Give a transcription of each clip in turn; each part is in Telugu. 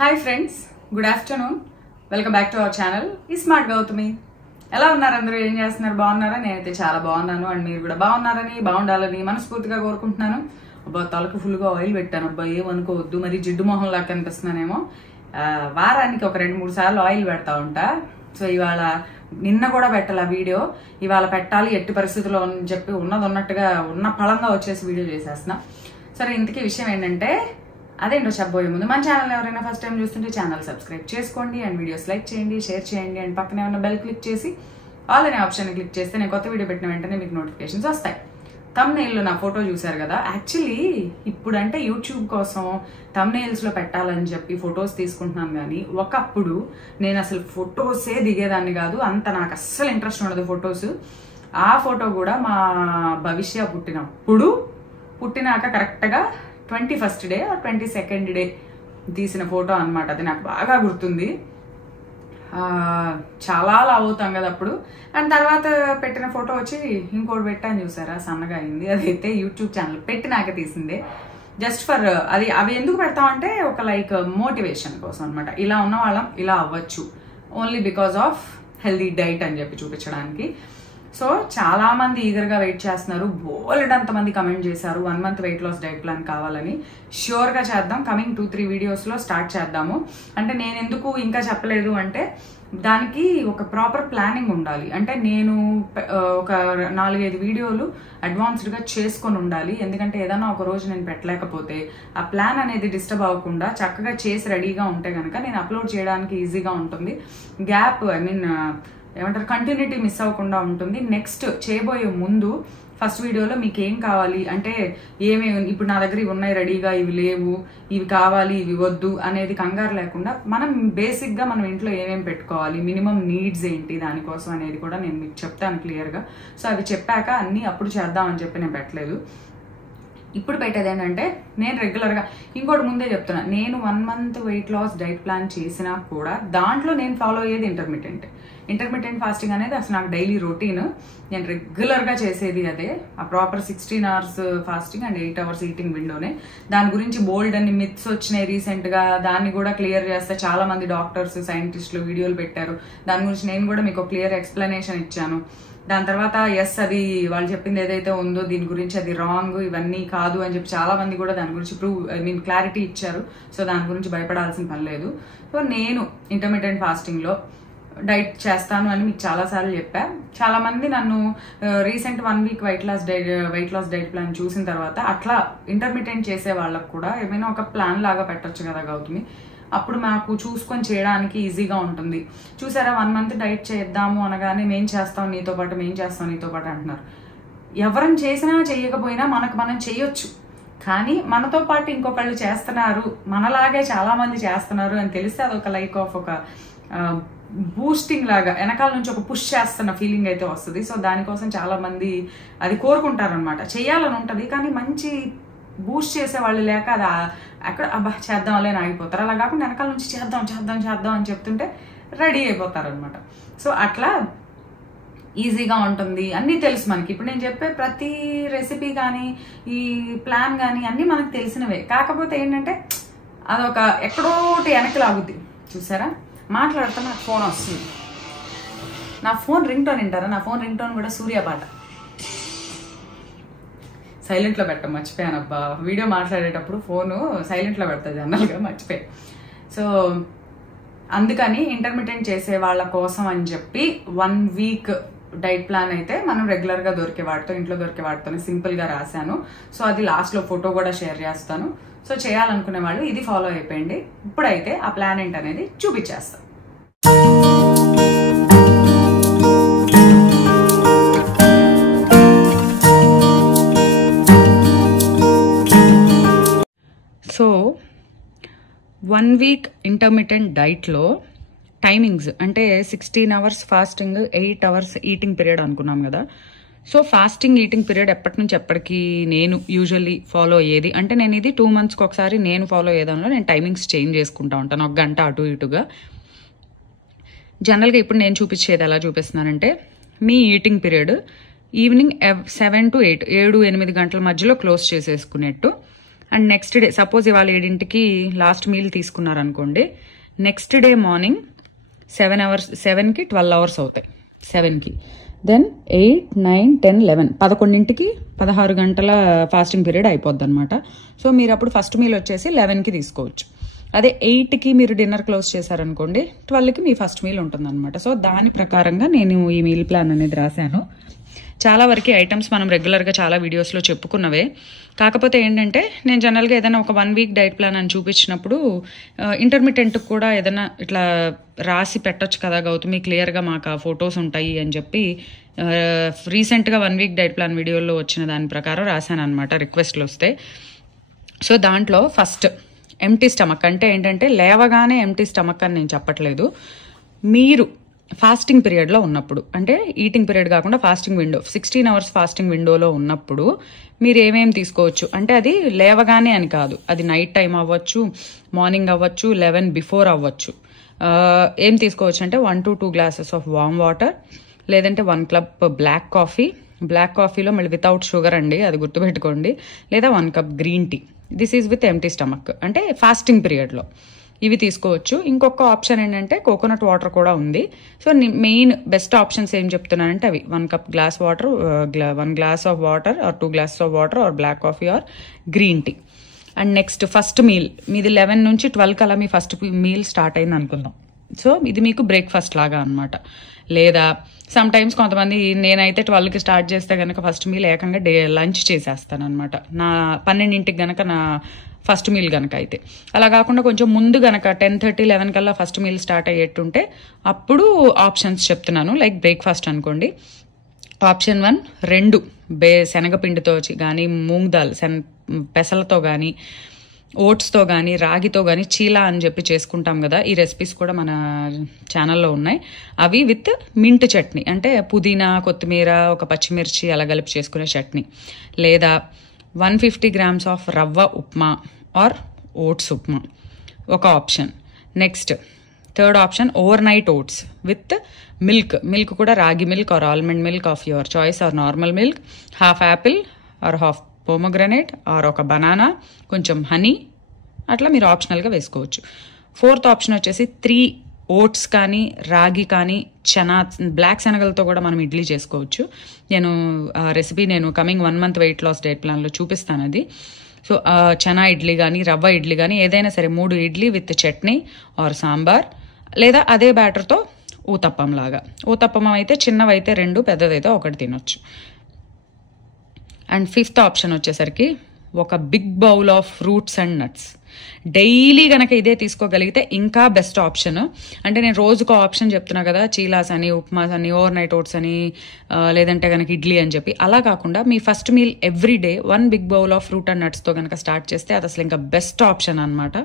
Hi friends, good afternoon. Welcome back to our channel ఈ స్మార్ట్ గౌతమి. ఎలా ఉన్నారు అందరూ? ఏం చేస్తున్నారు? బాగున్నారా? నేనైతే చాలా బాగున్నాను. అండ్ మీరు కూడా బాగున్నారని, బాగుండాలని మనస్ఫూర్తిగా కోరుకుంటున్నాను. అబ్బా, తలకు ఫుల్గా ఆయిల్ పెట్టాను. అబ్బా, ఏమనుకోవద్దు, మరి జిడ్డు మొహం లాగా కనిపిస్తున్నానేమో. వారానికి ఒక 2-3 సార్లు ఆయిల్ పెడతా ఉంటా. సో ఇవాళ నిన్న కూడా పెట్టాలి వీడియో, ఇవాళ పెట్టాలి ఎట్టి పరిస్థితుల్లో అని చెప్పి ఉన్నది ఉన్నట్టుగా ఉన్న పళంగా వచ్చేసి వీడియో చేసేస్తున్నా. సరే, ఇంతకీ విషయం ఏంటంటే అదేంటో చెప్పబోయే ముందు మన ఛానల్ ఎవరైనా ఫస్ట్ టైం చూస్తుంటే ఛానల్ సబ్స్క్రైబ్ చేసుకోండి అండ్ వీడియోస్ లైక్ చేయండి, షేర్ చేయండి అండ్ పక్కనే ఉన్న బెల్ క్లిక్ చేసి ఆల్ అనే ఆప్షన్ క్లిక్ చేస్తే నేను కొత్త వీడియో పెట్టిన వెంటనే మీకు నోటిఫికేషన్స్ వస్తాయి. తమ్నెయిల్లో నా ఫోటో చూసారు కదా. యాక్చువల్లీ ఇప్పుడంటే యూట్యూబ్ కోసం తమ్నెయిల్స్లో పెట్టాలని చెప్పి ఫొటోస్ తీసుకుంటున్నాను, కానీ ఒకప్పుడు నేను అసలు ఫొటోసే దిగేదాన్ని కాదు. అంత నాకు అస్సలు ఇంట్రెస్ట్ ఉండదు ఫొటోస్. ఆ ఫోటో కూడా మా భవిష్య పుట్టినాక కరెక్ట్గా 21st day or 22nd day తీసిన ఫోటో అనమాట. అది నాకు బాగా గుర్తుంది. చాలా లావ్ అవుతాం కదా అప్పుడు. అండ్ తర్వాత పెట్టిన ఫోటో వచ్చి ఇంకోటి పెట్టాను చూసారా, సన్నగా అయింది. అదైతే యూట్యూబ్ ఛానల్ పెట్టినాక తీసిందే. జస్ట్ ఫర్ అది అవి ఎందుకు పెడతామంటే ఒక లైక్ మోటివేషన్ కోసం అనమాట. ఇలా ఉన్న వాళ్ళం ఇలా అవ్వచ్చు, only because of healthy diet అని చెప్పి చూపించడానికి. సో చాలా మంది ఈగర్గా వెయిట్ చేస్తున్నారు. బోల్డ్ మంది కమెంట్ చేశారు 1 month weight loss diet plan కావాలని. ష్యూర్గా చేద్దాం. కమింగ్ 2-3 వీడియోస్లో స్టార్ట్ చేద్దాము. అంటే నేను ఎందుకు ఇంకా చెప్పలేదు అంటే, దానికి ఒక ప్రాపర్ ప్లానింగ్ ఉండాలి. అంటే నేను ఒక 4-5 వీడియోలు అడ్వాన్స్డ్గా చేసుకొని ఉండాలి. ఎందుకంటే ఏదైనా ఒక రోజు నేను పెట్టలేకపోతే ఆ ప్లాన్ అనేది డిస్టర్బ్ అవ్వకుండా చక్కగా చేసి రెడీగా ఉంటే కనుక నేను అప్లోడ్ చేయడానికి ఈజీగా ఉంటుంది. గ్యాప్ ఏమంటారు, కంటిన్యూటీ మిస్ అవ్వకుండా ఉంటుంది. నెక్స్ట్ చేయబోయే ముందు ఫస్ట్ వీడియోలో మీకు ఏం కావాలి అంటే, ఏమేమి ఇప్పుడు నా దగ్గర ఇవి ఉన్నాయి రెడీగా, ఇవి లేవు, ఇవి కావాలి, ఇవి వద్దు అనేది కంగారు లేకుండా మనం బేసిక్గా మనం ఇంట్లో ఏమేమి పెట్టుకోవాలి, మినిమం నీడ్స్ ఏంటి దానికోసం అనేది కూడా నేను మీకు చెప్తాను క్లియర్గా. సో అవి చెప్పాక అన్నీ అప్పుడు చేద్దామని చెప్పి నేను పెట్టలేదు. ఇప్పుడు పెట్టేది ఏంటంటే, నేను రెగ్యులర్గా ఇంకోటి ముందే చెప్తున్నా, నేను 1 month weight loss diet plan చేసినా కూడా దాంట్లో నేను ఫాలో అయ్యేది ఇంటర్మిటెంట్ ఫాస్టింగ్ అనేది అసలు నాకు డైలీ రొటీన్. నేను రెగ్యులర్గా చేసేది అదే. ఆ proper 16 hours fasting and 8 hours eating విండోనే. దాని గురించి బోల్డ్ అన్ని మిత్స్ వచ్చినాయి రీసెంట్గా. దాన్ని కూడా క్లియర్ చేస్తే చాలా మంది డాక్టర్స్, సైంటిస్టులు వీడియోలు పెట్టారు. దాని గురించి నేను కూడా మీకు క్లియర్ ఎక్స్ప్లెనేషన్ ఇచ్చాను. దాని తర్వాత అది వాళ్ళు చెప్పింది ఏదైతే ఉందో దీని గురించి అది రాంగ్, ఇవన్నీ కాదు అని చెప్పి చాలా మంది కూడా దాని గురించి క్లారిటీ ఇచ్చారు. సో దాని గురించి భయపడాల్సిన పని లేదు. సో నేను ఇంటర్మీడియట్ ఫాస్టింగ్లో డైట్ చేస్తాను అని మీకు చాలాసార్లు చెప్పా. చాలా మంది నన్ను recent 1 week weight loss diet plan చూసిన తర్వాత అట్లా ఇంటర్మీడియట్ చేసే వాళ్ళకు కూడా ఏమైనా ఒక ప్లాన్ లాగా పెట్టొచ్చు కదా గౌతమి, అప్పుడు మాకు చూసుకొని చేయడానికి ఈజీగా ఉంటుంది. చూసారా, 1 month డైట్ చేద్దాము అనగానే మేం చేస్తాం నీతో పాటు అంటున్నారు. ఎవరం చేసినా చేయకపోయినా మనం చేయొచ్చు. కానీ మనతో పాటు ఇంకొకళ్ళు చేస్తున్నారు, మనలాగే చాలా మంది చేస్తున్నారు అని తెలిస్తే అదొక లైక్ ఆఫ్ ఒక బూస్టింగ్ లాగా వెనకాల నుంచి ఒక పుష్ చేస్తున్న ఫీలింగ్ అయితే వస్తుంది. సో దానికోసం చాలా మంది అది కోరుకుంటారనమాట. చేయాలని ఉంటుంది, కానీ మంచి బూస్ట్ చేసే వాళ్ళు లేక అది అక్కడ అబ్బా చేద్దాంలే అని ఆగిపోతారు. అలా కాకుండా వెనకాల నుంచి చేద్దాం అని చెప్తుంటే రెడీ అయిపోతారనమాట. సో అట్లా ఈజీగా ఉంటుంది. అన్నీ తెలుసు మనకి. ఇప్పుడు నేను చెప్పే ప్రతి రెసిపీ కానీ ఈ ప్లాన్ కానీ అన్నీ మనకు తెలిసినవే. కాకపోతే ఏంటంటే అదొక ఎక్కడోటి వెనక్కి లాగుద్ది. చూసారా, మాట్లాడుతా నాకు ఫోన్ వస్తుంది. నా ఫోన్ రింగ్ టోన్ వింటారా? నా ఫోన్ రింగ్ టోన్ కూడా సూర్య పాట. సైలెంట్లో పెట్టడం మర్చిపోయాను. అబ్బా, వీడియో మాట్లాడేటప్పుడు ఫోను సైలెంట్లో పెడతా జనరల్గా, మర్చిపోయాను. సో అందుకని ఇంటర్మీడియట్ చేసే వాళ్ళ కోసం అని చెప్పి 1 week డైట్ ప్లాన్ అయితే మనం రెగ్యులర్గా ఇంట్లో దొరికే వాటితోనే సింపుల్గా రాశాను. సో అది లాస్ట్లో ఫోటో కూడా షేర్ చేస్తాను. సో చేయాలనుకునే వాళ్ళు ఇది ఫాలో అయిపోయింది. ఇప్పుడైతే ఆ ప్లాన్ ఏంటనేది చూపించేస్తాను. సో 1 week ఇంటర్మిటెంట్ డైట్లో టైమింగ్స్ అంటే 16 hours fasting, 8 hours eating period అనుకున్నాం కదా. సో ఫాస్టింగ్ ఈటింగ్ పీరియడ్ ఎప్పటి నుంచి ఎప్పటికీ నేను యూజువల్లీ ఫాలో అయ్యేది అంటే, నేను ఇది 2 monthsకి ఒకసారి నేను ఫాలో అయ్యేదానిలో నేను టైమింగ్స్ చేంజ్ చేసుకుంటా ఉంటాను, 1 గంట అటు ఇటుగా. జనరల్గా ఇప్పుడు నేను చూపించేది ఎలా చూపిస్తున్నానంటే, మీ ఈటింగ్ పీరియడ్ ఈవినింగ్ 7 to 8 7-8 గంటల మధ్యలో క్లోజ్ చేసేసుకునేట్టు. అండ్ నెక్స్ట్ డే సపోజ్ ఇవాళ 7ంటికి లాస్ట్ మీల్ తీసుకున్నారనుకోండి, నెక్స్ట్ డే మార్నింగ్ 7కి 12 hours అవుతాయి. 7కి దెన్ 8, 9, 10, 11 11ంటికి 16 గంటల ఫాస్టింగ్ పీరియడ్ అయిపోద్ది అనమాట. సో మీరు అప్పుడు ఫస్ట్ మీల్ వచ్చేసి 11కి తీసుకోవచ్చు. అదే 8కి మీరు డిన్నర్ క్లోజ్ చేశారనుకోండి, 12కి మీ ఫస్ట్ మీల్ ఉంటుందన్నమాట. సో దాని ప్రకారంగా నేను ఈ మీల్ ప్లాన్ అనేది రాశాను. చాలా వరకు ఐటమ్స్ మనం రెగ్యులర్గా చాలా వీడియోస్లో చెప్పుకున్నవే. కాకపోతే ఏంటంటే నేను జనరల్గా ఏదైనా ఒక 1 week డైట్ ప్లాన్ అని చూపించినప్పుడు ఇంటర్మీడియట్ కూడా ఏదైనా ఇట్లా రాసి పెట్టొచ్చు కదా గౌతమి, క్లియర్గా మాకు ఆ ఫొటోస్ ఉంటాయి అని చెప్పి రీసెంట్గా 1 week డైట్ ప్లాన్ వీడియోలో వచ్చిన దాని ప్రకారం రాశాను అనమాట, రిక్వెస్ట్లు వస్తే. సో దాంట్లో ఫస్ట్ ఎంప్టీ స్టమక్ అంటే ఏంటంటే లేవగానే ఎంప్టీ స్టమక్ అని నేను చెప్పట్లేదు. మీరు ఫాస్టింగ్ పీరియడ్లో ఉన్నప్పుడు, అంటే ఈటింగ్ పీరియడ్ కాకుండా ఫాస్టింగ్ విండో 16 hours ఫాస్టింగ్ విండోలో ఉన్నప్పుడు మీరు ఏమేమి తీసుకోవచ్చు అంటే, అది లేవగానే అని కాదు, అది నైట్ టైం అవ్వచ్చు, మార్నింగ్ అవ్వచ్చు, 11 before అవ్వచ్చు. ఏం తీసుకోవచ్చు అంటే 1 to 2 glasses of warm water, లేదంటే 1 cup బ్లాక్ కాఫీ. బ్లాక్ కాఫీలో మళ్ళీ వితౌట్ షుగర్ అండి, అది గుర్తుపెట్టుకోండి. లేదా 1 cup green tea. This is with empty stomach, అంటే ఫాస్టింగ్ పీరియడ్లో ఇవి తీసుకోవచ్చు. ఇంకొక ఆప్షన్ ఏంటంటే కోకోనట్ వాటర్ కూడా ఉంది. సో మెయిన్ బెస్ట్ ఆప్షన్స్ ఏం చెప్తున్నానంటే అవి 1 cup glass water, 1 glass of water or 2 glasses of water or black coffee or green tea. And next first meal మీది 11 నుంచి 12 కల్లా మీ ఫస్ట్ మీల్ స్టార్ట్ అయింది అనుకుందాం. సో ఇది మీకు బ్రేక్ఫాస్ట్ లాగా అనమాట. లేదా సమ్ టైమ్స్ కొంతమంది, నేనైతే 12కి స్టార్ట్ చేస్తే కనుక ఫస్ట్ మీల్ ఏకంగా లంచ్ చేసేస్తాను అనమాట. నా 12ంటికి గనక నా ఫస్ట్ మీల్ కనుక అయితే. అలా కాకుండా కొంచెం ముందు గనక 10:30, 11 కల్లా ఫస్ట్ మీల్ స్టార్ట్ అయ్యేట్టుంటే అప్పుడు ఆప్షన్స్ చెప్తున్నాను. లైక్ బ్రేక్ఫాస్ట్ అనుకోండి. ఆప్షన్ 1 2 శనగపిండితో కానీ, మూంగ్ దాల్ పెసలతో కానీ, ఓట్స్తో కానీ, రాగితో కానీ చీలా అని చెప్పి చేసుకుంటాం కదా. ఈ రెసిపీస్ కూడా మన ఛానల్లో ఉన్నాయి. అవి విత్ మింట్ చట్నీ, అంటే పుదీనా, కొత్తిమీర, ఒక పచ్చిమిర్చి అలా కలిపి చేసుకునే చట్నీ. లేదా 150 grams ఆఫ్ రవ్వ ఉప్మా ఆర్ ఓట్స్ ఉప్మా ఒక option. Next third option overnight oats with milk కూడా ragi milk or almond milk of your choice or normal milk, half apple or half pomegranate or ఒక బనానా, కొంచెం హనీ, అట్లా మీరు ఆప్షనల్గా వేసుకోవచ్చు. ఫోర్త్ ఆప్షన్ వచ్చేసి 3 ఓట్స్ కానీ, రాగి కానీ, బ్లాక్ శనగలతో కూడా మనం ఇడ్లీ చేసుకోవచ్చు. నేను recipe coming 1 month weight loss diet ప్లాన్లో చూపిస్తాను అది. సో చనా ఇడ్లీ కానీ, రవ్వ ఇడ్లీ కానీ, ఏదైనా సరే 3 ఇడ్లీ విత్ చట్నీ ఆర్ సాంబార్, లేదా అదే బ్యాటర్తో ఊతప్పం లాగా. ఊతప్పం అయితే చిన్నవైతే 2, పెద్దదైతే 1 తినొచ్చు. అండ్ ఫిఫ్త్ ఆప్షన్ వచ్చేసరికి ఒక big bowl of fruits and nuts. Daily గనక ఇదే తీసుకోగలిగితే ఇంకా బెస్ట్ ఆప్షన్. అంటే నేను రోజుకో ఆప్షన్ చెప్తున్నా కదా, చీలాస్ అని, ఉప్మాస్ అని, ఓవర్ నైట్ ఓట్స్ అని, లేదంటే కనుక ఇడ్లీ అని చెప్పి. అలా కాకుండా మీ first meal every day 1 big bowl of fruit and నట్స్తో కనుక స్టార్ట్ చేస్తే అది అసలు ఇంకా బెస్ట్ ఆప్షన్ అనమాట.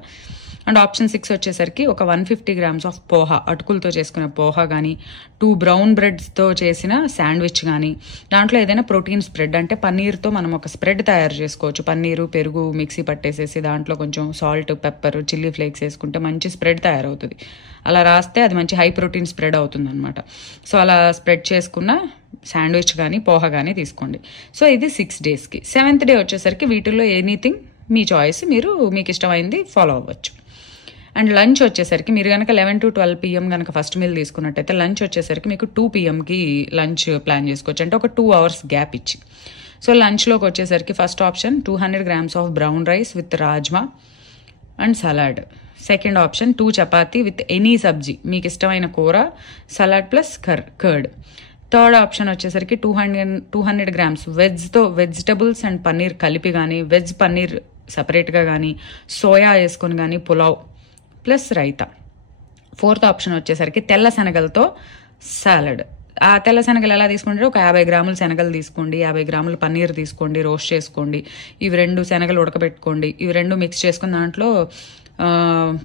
అండ్ ఆప్షన్ 6 వచ్చేసరికి ఒక 150 grams ఆఫ్ పోహా, అటుకులతో చేసుకునే పోహా కానీ, 2 brown బ్రెడ్స్తో చేసిన శాండ్విచ్ కానీ, దాంట్లో ఏదైనా ప్రోటీన్ స్ప్రెడ్, అంటే పన్నీర్తో మనం ఒక స్ప్రెడ్ తయారు చేసుకోవచ్చు. పన్నీరు, పెరుగు మిక్సీ పట్టేసేసి దాంట్లో కొంచెం సాల్ట్, పెప్పర్, చిల్లీ ఫ్లేక్స్ వేసుకుంటే మంచి స్ప్రెడ్ తయారవుతుంది. అలా రాస్తే అది మంచి హై ప్రోటీన్ స్ప్రెడ్ అవుతుంది అనమాట. సో అలా స్ప్రెడ్ చేసుకున్న శాండ్విచ్ కానీ, పోహా కానీ తీసుకోండి. సో ఇది 6 daysకి. 7th day వచ్చేసరికి వీటిల్లో ఎనీథింగ్ మీ చాయిస్, మీకు ఇష్టమైంది ఫాలో అవ్వచ్చు. అండ్ లంచ్ వచ్చేసరికి మీరు కనుక 11 to 12 PM కనుక ఫస్ట్ మీల్ తీసుకున్నట్టయితే లంచ్ వచ్చేసరికి మీకు 2 PMకి లంచ్ ప్లాన్ చేసుకోవచ్చు, అంటే ఒక 2 hours గ్యాప్ ఇచ్చి. సో లంచ్లోకి వచ్చేసరికి first option 200 grams of brown rice with rajma and salad. Second option 2 chapati with any sabzi, మీకు ఇష్టమైన కూర, salad plus curd. Third option వచ్చేసరికి 200 grams వెజిటబుల్స్ అండ్ పన్నీర్ కలిపి కానీ, వెజ్ పన్నీర్ సపరేట్గా కానీ, సోయా వేసుకొని కానీ pulao plus raita. Fourth option వచ్చేసరికి తెల్ల శనగలతో సాలడ్. ఆ తెల్ల శనగలు ఎలా తీసుకుంటే ఒక 50 grams శనగలు తీసుకోండి, 50 grams పన్నీర్ తీసుకోండి, రోస్ట్ చేసుకోండి, ఇవి 2 శనగలు ఉడకబెట్టుకోండి, ఇవి 2 మిక్స్ చేసుకుని దాంట్లో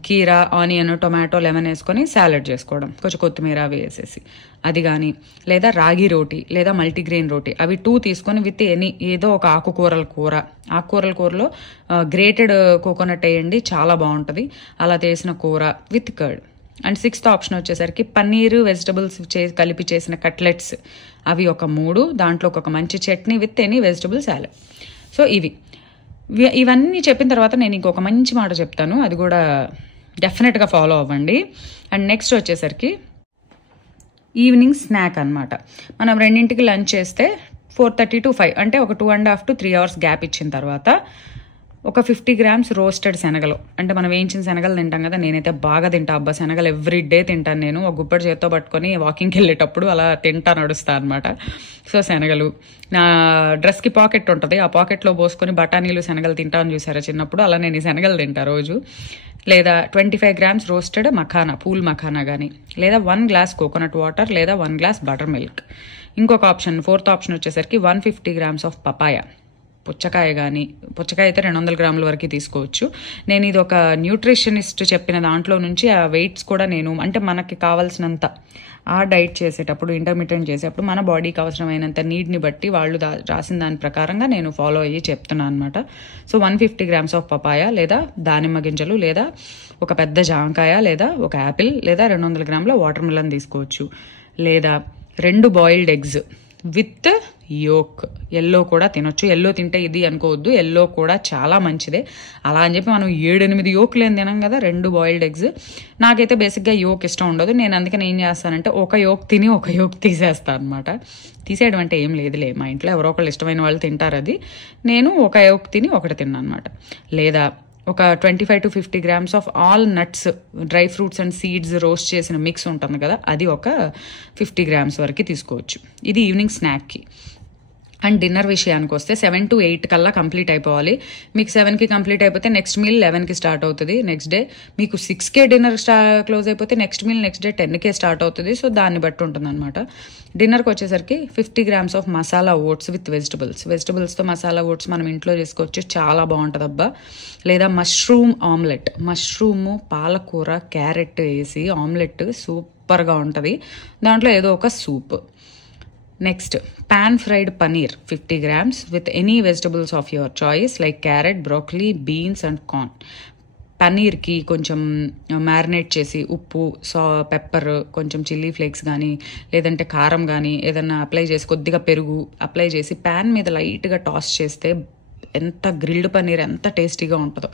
కీరా, ఆనియన్, టొమాటో, లెమన్ వేసుకొని సాలడ్ చేసుకోవడం, కొంచెం కొత్తిమీర అవి వేసేసి అది కానీ. లేదా రాగి రోటీ లేదా మల్టీగ్రెయిన్ రోటీ, అవి 2 తీసుకొని విత్ ఏదో ఒక ఆకుకూరల కూరలో గ్రేటెడ్ కోకోనట్ వేయండి, చాలా బాగుంటుంది. అలా చేసిన కూర with curd. And 6th option వచ్చేసరికి పన్నీరు, వెజిటబుల్స్ కలిపి చేసిన కట్లెట్స్, అవి ఒక 3, దాంట్లో ఒక మంచి chutney with any vegetable salad. So ఇవి ఇవన్నీ చెప్పిన తర్వాత నేను ఇంకొక మంచి మాట చెప్తాను, అది కూడా డెఫినెట్గా ఫాలో అవ్వండి. అండ్ నెక్స్ట్ వచ్చేసరికి ఈవినింగ్ స్నాక్ అనమాట. మనం 2ంటికి లంచ్ చేస్తే 4:30 to 5 అంటే ఒక 2.5 to 3 hours గ్యాప్ ఇచ్చిన తర్వాత ఒక 50 grams రోస్టెడ్ శనగలు, అంటే మనం వేయించిన శనగలు తింటాం కదా, నేనైతే బాగా తింటా అబ్బా శనగలు, ఎవ్రీడే తింటాను నేను. ఒక గుప్పటి చేత్తో పట్టుకొని వాకింగ్కి వెళ్ళేటప్పుడు అలా నడుస్తా అనమాట. సో శనగలు, నా డ్రెస్కి పాకెట్ ఉంటుంది, ఆ పాకెట్లో పోసుకొని బఠానీలు శనగలు తింటాను చూసారా చిన్నప్పుడు, అలా నేను ఈ శనగలు తింటా రోజు. లేదా 25 grams roasted makhana, pool makhana కానీ, లేదా 1 glass కోకోనట్ వాటర్, లేదా 1 glass బటర్ మిల్క్. ఇంకొక ఆప్షన్, 4th ఆప్షన్ వచ్చేసరికి 150 grams ఆఫ్ పపాయ, పుచ్చకాయ కానీ, పుచ్చకాయ అయితే 200 grams వరకు తీసుకోవచ్చు. నేను ఇది ఒక న్యూట్రిషనిస్ట్ చెప్పిన దాంట్లో నుంచి ఆ వెయిట్స్ కూడా నేను, అంటే మనకి కావాల్సినంత ఆ డైట్ చేసేటప్పుడు, ఇంటర్మీడియట్ చేసేటప్పుడు మన బాడీకి అవసరమైనంత నీడ్ని బట్టి వాళ్ళు రాసిన దాని ప్రకారంగా నేను ఫాలో అయ్యి చెప్తున్నాను అనమాట. సో 150 grams ఆఫ్ పపాయ, లేదా దానిమ్మ గింజలు, లేదా ఒక పెద్ద జాంకాయ, లేదా ఒక యాపిల్, లేదా 200 grams వాటర్ మిలన్ తీసుకోవచ్చు. లేదా 2 boiled eggs with yolk, yellow కూడా తినొచ్చు. ఎల్లో తింటే ఇది అనుకోవద్దు, ఎల్లో కూడా చాలా మంచిదే. అలా అని చెప్పి మనం 7-8 యోక్లు ఏం తినాం కదా, 2 బాయిల్డ్ ఎగ్స్. నాకైతే బేసిక్గా యోక్ ఇష్టం ఉండదు, నేను అందుకని ఏం చేస్తానంటే ఒక యోక్ తిని ఒక యోక్ తీసేస్తాను అనమాట. తీసేయడం అంటే ఏం లేదులే, మా ఇంట్లో ఎవరో ఒకళ్ళు ఇష్టమైన వాళ్ళు తింటారు అది, నేను ఒక యోక్ తిని ఒకటి తిన్నాను అనమాట. లేదా ఒక 25 to 50 grams of all nuts, dry fruits and seeds roast చేసిన మిక్స్ ఉంటుంది కదా, అది ఒక 50 grams వరకు తీసుకోవచ్చు. ఇది ఈవినింగ్ స్నాక్కి. అండ్ డిన్నర్ విషయానికి వస్తే 7 to 8 కల్లా కంప్లీట్ అయిపోవాలి. మీకు 7కి కంప్లీట్ అయిపోతే నెక్స్ట్ మీల్ 11కి స్టార్ట్ అవుతుంది నెక్స్ట్ డే. మీకు 6కే డిన్నర్ క్లోజ్ అయిపోతే నెక్స్ట్ మీల్ నెక్స్ట్ డే 10కే స్టార్ట్ అవుతుంది. సో దాన్ని బట్టి ఉంటుంది అనమాట. డిన్నర్కి వచ్చేసరికి 50 grams of masala oats with వెజిటబుల్స్తో మసాలా ఓట్స్ మనం ఇంట్లో చేసుకోవచ్చు, చాలా బాగుంటుంది అబ్బా. లేదా మష్రూమ్ ఆమ్లెట్, మష్రూము, పాలకూర, క్యారెట్ వేసి ఆమ్లెట్ సూపర్గా ఉంటుంది, దాంట్లో ఏదో ఒక soup. Next pan fried paneer 50 grams with any vegetables of your choice like carrot, broccoli, beans and corn. పనీర్కి కొంచెం మ్యారినేట్ చేసి ఉప్పు, పెప్పర్, కొంచెం చిల్లీ ఫ్లేక్స్ కానీ, లేదంటే కారం కానీ ఏదన్నా అప్లై చేసి, కొద్దిగా పెరుగు అప్లై చేసి ప్యాన్ మీద లైట్గా టాస్ చేస్తే ఎంత గ్రిల్డ్ పనీర్ ఎంత టేస్టీగా ఉంటుందో.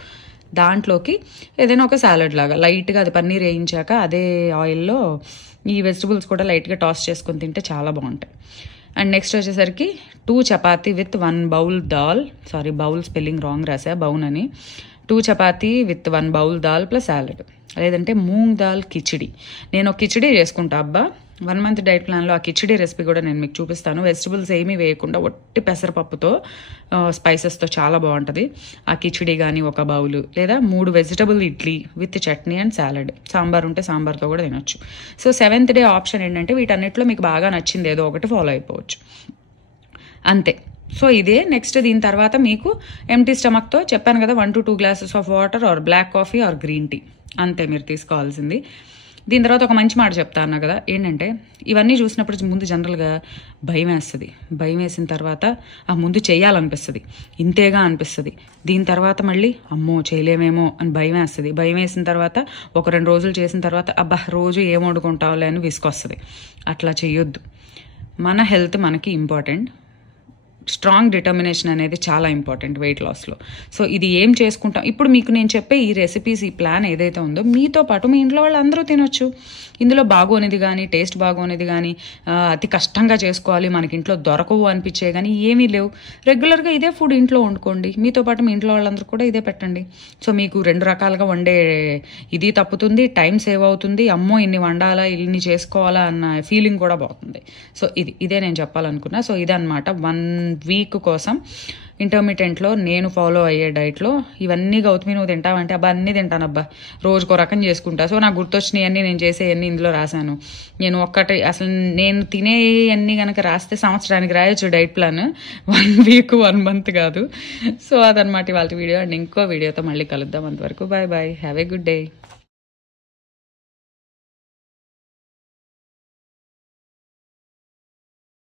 దాంట్లోకి ఏదైనా ఒక సాలడ్ లాగా లైట్గా అది పన్నీర్ వేయించాక అదే ఆయిల్లో ఈ వెజిటబుల్స్ కూడా లైట్గా టాస్ చేసుకొని తింటే చాలా బాగుంటాయి. అండ్ నెక్స్ట్ వచ్చేసరికి 2 chapati with 1 bowl dal, sorry bowl spelling wrong రాసా, బౌన్ అని. 2 chapati with 1 bowl dal plus salad. లేదంటే మూంగ్ దాల్ కిచిడి, నేను ఒక కిచిడి చేసుకుంటా అబ్బా. 1 month డైట్ ప్లాన్లో ఆ కిచిడి రెసిపీ కూడా నేను మీకు చూపిస్తాను. వెజిటబుల్స్ ఏమీ వేయకుండా ఒట్టి పెసరపప్పుతో స్పైసెస్తో చాలా బాగుంటుంది ఆ కిచిడి. కానీ ఒక బౌలు, లేదా 3 vegetable idli with chutney and salad, sambar ఉంటే సాంబార్తో కూడా తినొచ్చు. సో 7th డే ఆప్షన్ ఏంటంటే వీటన్నిటిలో మీకు బాగా నచ్చింది ఏదో ఒకటి ఫాలో అయిపోవచ్చు, అంతే. సో ఇదే నెక్స్ట్. దీని తర్వాత మీకు ఎంటీ స్టమక్తో చెప్పాను కదా 1 to 2 glasses of water or black coffee or green tea, అంతే మీరు తీసుకోవాల్సింది. దీని తర్వాత ఒక మంచి మాట చెప్తాను కదా, ఏంటంటే ఇవన్నీ చూసినప్పుడు ముందు జనరల్గా భయం వేస్తుంది. భయం వేసిన తర్వాత ముందు చేయాలనిపిస్తుంది, ఇంతేగా అనిపిస్తుంది. దీని తర్వాత మళ్ళీ అమ్మో చేయలేమేమో అని భయం వేస్తుంది. భయం వేసిన తర్వాత ఒక 2 రోజులు చేసిన తర్వాత అబ్బా రోజు ఏం వండుకుంటావులే అని విసుకొస్తుంది. అట్లా చేయొద్దు. మన హెల్త్ మనకి ఇంపార్టెంట్, స్ట్రాంగ్ డిటర్మినేషన్ అనేది చాలా ఇంపార్టెంట్ వెయిట్ లాస్లో. సో ఇది ఏం చేసుకుంటాం ఇప్పుడు మీకు నేను చెప్పే ఈ రెసిపీస్, ఈ ప్లాన్ ఏదైతే ఉందో మీతో పాటు మీ ఇంట్లో వాళ్ళు అందరూ తినొచ్చు. ఇందులో బాగోనిది కానీ, టేస్ట్ బాగోనిది కానీ, అతి కష్టంగా చేసుకోవాలి మనకి ఇంట్లో దొరకవు అనిపించే కానీ ఏమీ లేవు. రెగ్యులర్గా ఇదే ఫుడ్ ఇంట్లో వండుకోండి, మీతో పాటు మీ ఇంట్లో వాళ్ళందరూ కూడా ఇదే పెట్టండి. సో మీకు 2 రకాలుగా వండే ఇది తప్పుతుంది, టైం సేవ్ అవుతుంది, అమ్మో ఇన్ని వండాలా ఇన్ని చేసుకోవాలా అన్న ఫీలింగ్ కూడా బాగుంది. సో ఇదే నేను చెప్పాలనుకున్నా. సో ఇదన్నమాట 1 వీక్ కోసం ఇంటర్మీడియట్లో నేను ఫాలో అయ్యే డైట్లో. ఇవన్నీ గౌతమి నువ్వు తింటావంటే అబ్బా అన్నీ తింటానబ్బా, రోజుకో రకం చేసుకుంటా. సో నాకు గుర్తొచ్చినవన్నీ నేను చేసేవన్నీ ఇందులో రాశాను. నేను ఒక్కటి అసలు నేను తినేవన్నీ కనుక రాస్తే సంవత్సరానికి రాయొచ్చు డైట్ ప్లాన్, 1 వీక్ 1 month కాదు. సో అదనమాట ఇవాళ వీడియో. అండ్ ఇంకో వీడియోతో మళ్ళీ కలుద్దాం. అంతవరకు bye bye, have a good day.